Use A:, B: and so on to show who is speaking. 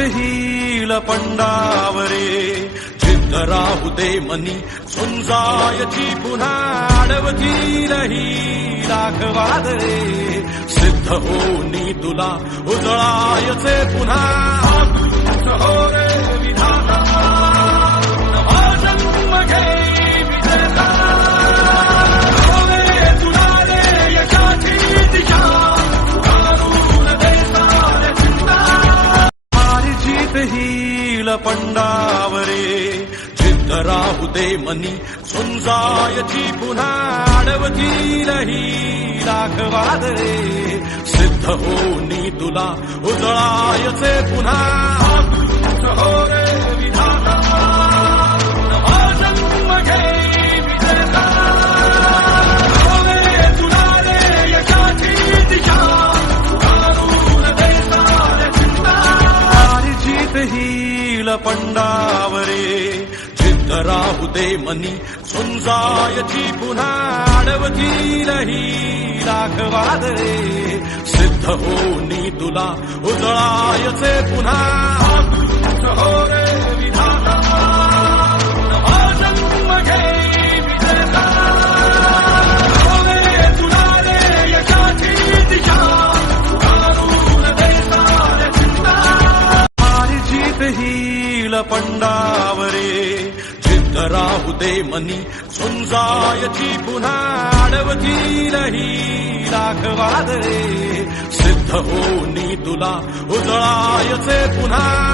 A: Hill पंडावरे. जिद्द राहू दे मनी सुंजायची पुन्हा अडवतील ही राखवादरे सिद्ध होनी तुला उजळायचे पुन्हा हिल पंडावरे जिद्द राहू दे मनी सुंजायची पुन्हा अडवतील ही राखवादरे सिद्ध होनी तुला उजळायचे पुन्हा हिल पंडावरे जिद्द राहू दे मनी सुंजायची पुन्हा अडवतील ही राखवादरे सिद्ध होनी तुला उजळायचे पुन्हा पंडावरे. जिद्द राहू दे मनी सुंजायची पुन्हा अडवतील ही राखवादरे सिद्ध होनी तुला उजळायचे पुन्हा